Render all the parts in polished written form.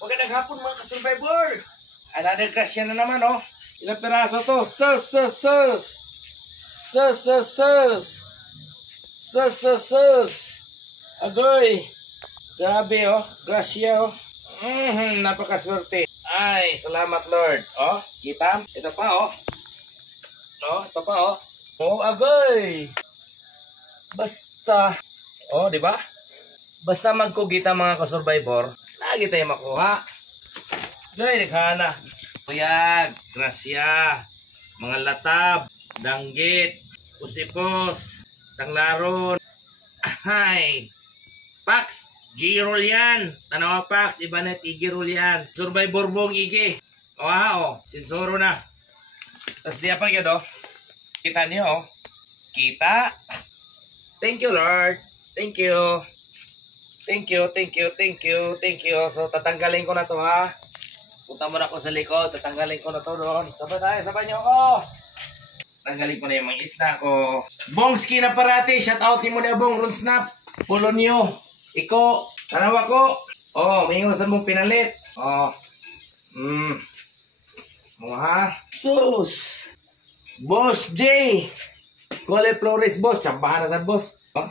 Magandang hapon mga ka-survivor. Another crush na naman, oh. Ilang piraso to? Sus. Agoy. Grabe, oh. Gracia, oh. Napakaswerte. Ay, salamat, Lord. Oh, kita? Ito pa, oh. No, ito pa, oh. Oh, agoy. Basta. Oh, di ba? Basta magkugita mga ka-survivor, lagi tayo makuha. Gay, naghana. Kuyag, grasya, mga latab, danggit, pusipos, tanglaron. Ay, Pax, G-roll yan. Tanawa Pax, iba na Igi-roll yan. Survivor buong Igi. O ha, o, sinsuro na. Tapos diya pa yun, o. Kita niyo, o. Kita. Thank you, Lord. Thank you. Thank you. So, tatanggalin ko na to, ha. Punta mo na ako sa likod. Tatanggalin ko na to doon. Sabay niyo ako. Tanggalin ko na yung mga isda ko. Bongski na parati. Shout out mo na Bong. Ron Snap. Polonyo. Iko. Tanawa ko. Oh, may sa mong pinalit. Oh. Ha. Sus. Boss J. Cole Flores, boss. Chambahan na sa boss. Oh.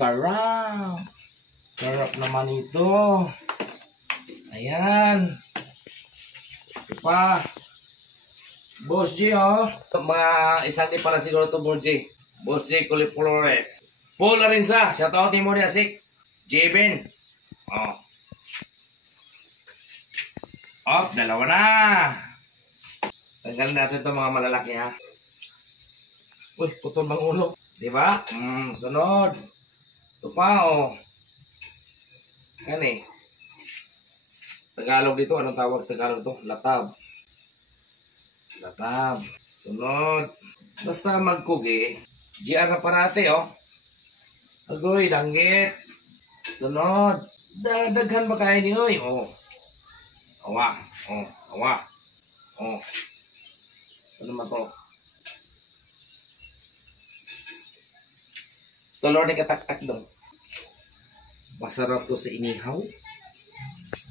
Sarap. Sarap naman ito. Ayan. Ito pa. Boss G, oh. Mga isang di pala siguro ito, Boss J. Boss J, Cole Flores. Paul rin sa. Shoutout mo rin, Asik. J-Ben. Oh. Oh, dalawa na. Tanggalin natin ito mga malalaki, ha. Uy, putol bang ulo. Diba? Sunod. Ito pa, oh. Yan eh. Tagalog dito. Anong tawag sa Tagalog to? Latab. Latab. Sunod. Basta magkugi. GR na parate, oh. Agoy, danggit. Sunod. Daghan ba kayo niyo, eh? Oh. Awa. Oh. Awa. Oh. Ano naman to? Tolor ni katak-tak dong. Masarap to sa inihaw.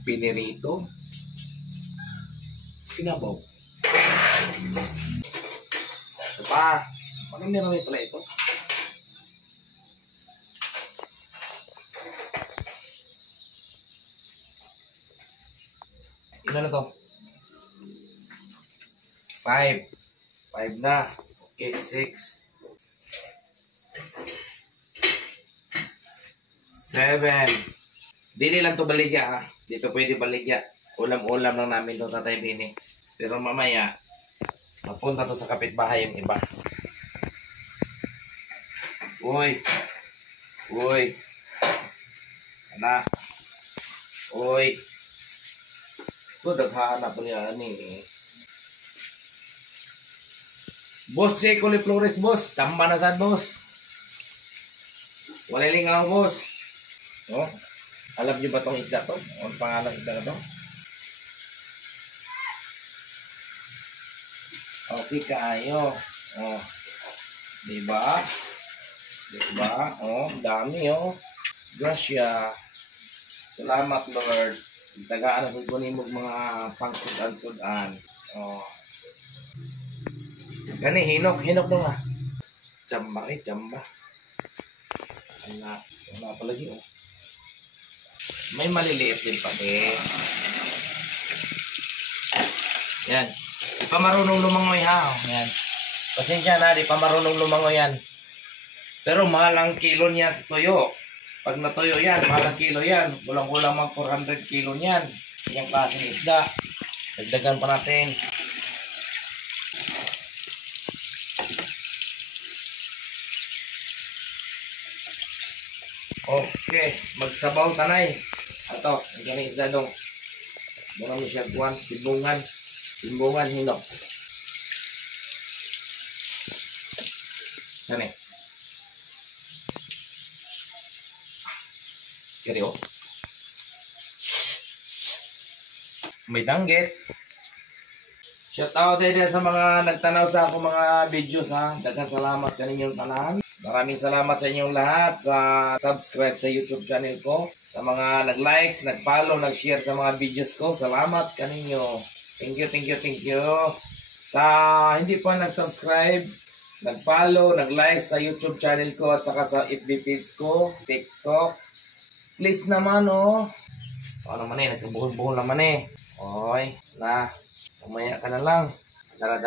Pinirito. Sinabaw. Ito pa. Maganda naman pala ito. Ilan na to? 5. 5 na. Okay, 6. 7. Dili lang to baligya, ha. Dito pwede baligya. Ulam-ulam lang namin to, Tatay Bini. Pero mamaya, mapunta to sa kapitbahay yung iba. Uy. Anak. Uy. Ito, daghahanap po niya, eh. Boss J. Cole Flores, boss. Tamba na sad, boss. Waliling ako, boss. Oh, alam niyo ba itong isda to? Ang pangalan isda na to? Okay, kaayo. Oh, diba? Oh, dami, oh. Gracia. Salamat, Lord. Tagaan na sa kunimog mga pangsudan-sudan. Oh. Gani, hinok na nga. Jamba. Wala pala yun, oh. May maliliit din pa din. Yan. Di pa marunong lumangoy, ha. Yan. Pasensya na, di pa marunong lumangoy yan. Pero mahal ang kilo niya sa tuyo. Pag natuyo yan, mahal ang kilo yan. Kulang-kulang mag 400 kilo niyan. Yung klaseng isda. Dagdagan pa natin. Okay, magsabaw tanay. Ato, ang ganang isda dong. Muna mo siya kuwan, timbungan, hinok. Saan eh? Kiri, oh. May danggit. Shout out din sa mga nagtanaw sa akong mga videos, ha. Daghang salamat kaninyong tanan. Maraming salamat sa inyong lahat sa subscribe sa YouTube channel ko. Sa mga nag-likes, nag-follow, nag-share sa mga videos ko. Salamat kaninyo. Thank you, thank you, thank you. Sa hindi pa nag-subscribe, nag-follow, nag-like sa YouTube channel ko at saka sa FB page ko, TikTok. Please naman, oh. So, naman eh, nagkabuhol-buhol naman eh. Oy, na. Umaya ka na lang. Dara.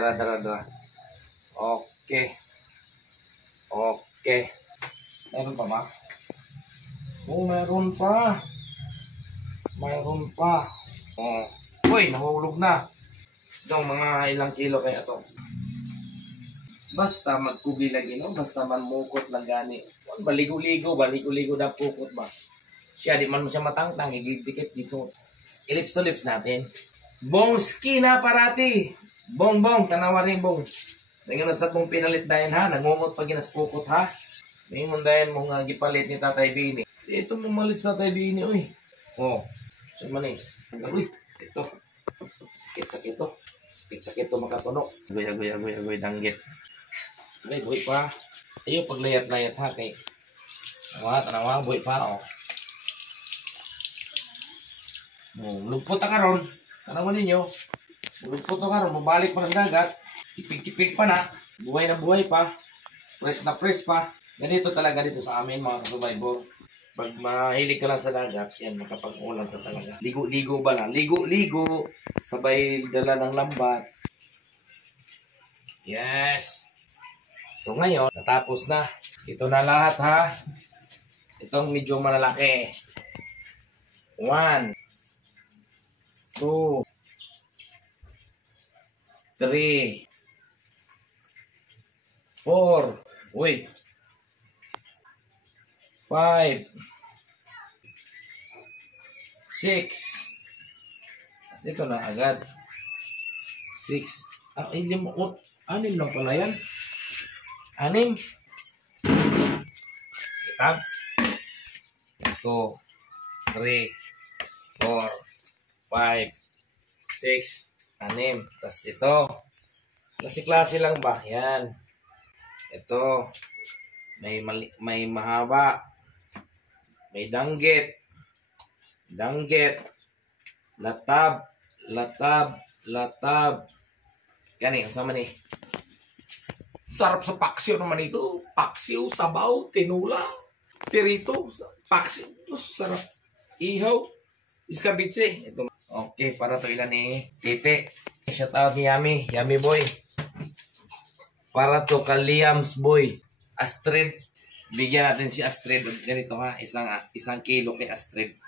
Okay. Okay. Meron pa ba? Oh, meron pa. Mayroon pa. Oh. Uy, nahulog na. Itong mga ilang kilo kaya to. Basta magkubi lagi, no? Basta man mukot lang gani. Baligo-ligo na pukot ba? Siya, di man mo siya matangtang. Igidikit dito. Ilips to lips natin. Bongski na parati. Bong, tanawa rin bong. Ngayon sa mong pinalit dahil ha. Nangungot pag ginas pukot ha. Ngayon dahil mong gipalit ni Tatay Bini. Ito mong malit sa Tatay Bini, uy. Oh, saan man eh. Uy, ito. Sakit to. Sakit to makatunog. Agoy, danggit. Okay, buhay pa. Ayaw paglayat-layat ha kay. Tanawa, buhay pa, oh. Lugpot na karon. Tanawa ninyo. Lugpot na karon, mabalik pa ng dagat. Tipig-tipig pa na. Buhay na buhay pa. Press na press pa. Ganito talaga dito sa amin mga ka-survivor. Pag mahilig ka lang sa dagat, yan, makapag-ulam ka talaga. Ligo-ligo ba na? Ligo-ligo. Sabay dala ng lambat. Yes. So ngayon, natapos na. Ito na lahat ha. Itong medyo malalaki. 1, 2, 3, 4. Uy. 5, 6. Kasi ito na agad. 6. Anim lang pala yan. 6. Itab. 2, 3, 4, 5, 6, 6. Tapos ito. Klase-klase lang ba? Yan. Ito. May mahaba. May danggit. Latab. Gani, sama ni. Sarap sa paksiw naman ito. Paksiw, sabaw, tinula, pirito, paksiw. Sarap. Ihaw, iskabitse. Ito. Okay, para to ilan ni Tite. Shout out ni Yummy boy. Para to ka Liam's boy. Astrid. Bigyan natin si Astrid. Ganito ha. Isang kilo kay Astrid.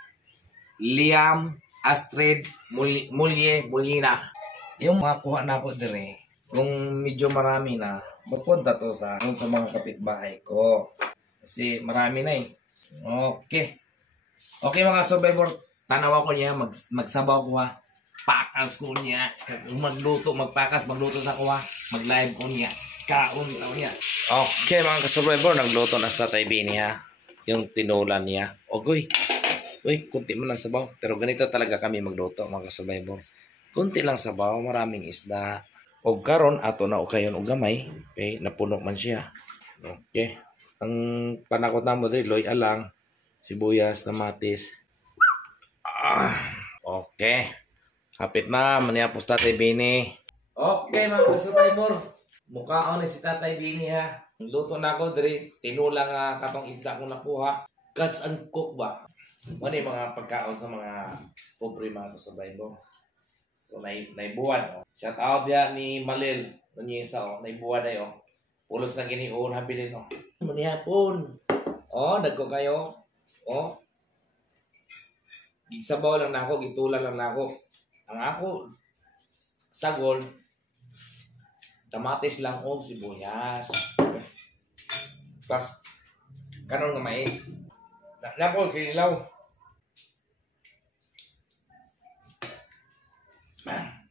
Liam, Astrid, Molina. Yung mga kuha na po dire. Kung medyo marami na, magpunta to sa mga kapitbahay ko. Kasi marami na eh. Okay. Okay mga survivor. Tanawa ko niya. Magsabaw ko ha. Pakas ko niya. Magluto sa ko ha. Mag-live ko niya. Kaon tao niya. Okay mga ka-survivor, nagluto na sa Tatay Bini ha. Yung tinulan niya. Uy, kunti mo lang sabaw. Pero ganito talaga kami magluto mga ka-survivor. Kunti lang sabaw, maraming isda. O karon ato na o kayon o gamay. Okay, napuno man siya. Okay. Ang panakot na mo dito, loy alang, sibuyas, kamatis. Okay. Kapit na, maniapos Tatay Bini. Okay mga ka-survivor. Mukhaon ni si Tatay Bini ha. Luto na ako diri. Tinulang katong isda ko nakuha. Cuts and cook ba? Ano yung mga pagkaon sa mga pobre mga ka-survivor. So, naibuwan. Oh. Shout out ya ni Malil. Nanyisa o. Naibuwan na yun. Pulos na giniuon habilin o. Manihapon. O, dagko kayo. O. Gigsabaw lang na ako. Gitulan lang na ako. Ang ako, sagol, kamatis lang o sibuyas. Tapos, kanon nga mais. Napol, kinilaw.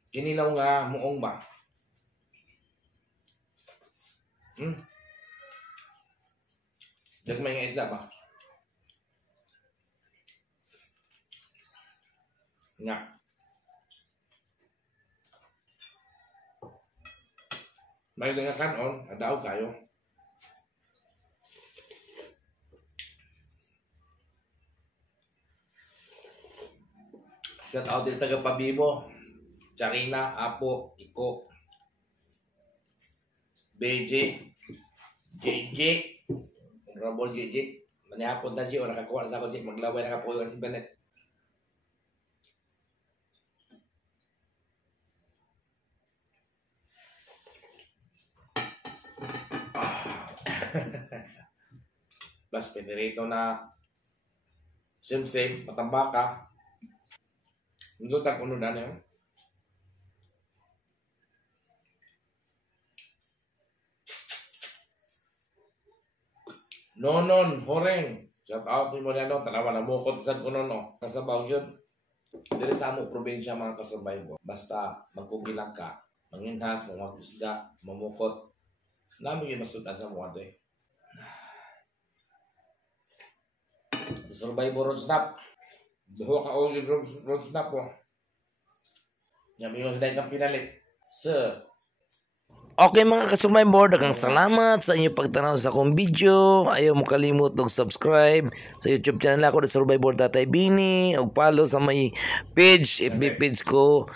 Kinilaw nga muong ba? Dagmay nga isda ba? Nga. May nga kanon, adaw kayo. Shout out din taga Pabibo. Charina, Apo, Iko, BJ, JJ, Honorable JJ. Manihapon na G o nakakuha sa ako G. Maglaway nakakuha si Benet. Plus pinirito na simsim, matambaka. Hindi tag uno na niyo. Nonon, horeng. Shout out ni mo na no. Tanawa na mukot sa kuno no. Kasabaw yun. Dili sa amo probinsya mga kasurvival. Basta magkugilang ka. Manginhas, mamagusda, mamukot. Namin yung masutan sa mga to eh. Survivor road snap. Duho ka ulit road snap ko. Yami yung sila kang pinalit. Sir. Okay mga ka-survivor, daghang salamat sa inyong pagtanaw sa akong video. Ayaw mo kalimot og subscribe sa YouTube channel ako, The Survivor Tatay Bini, og follow sa may page, FB page ko.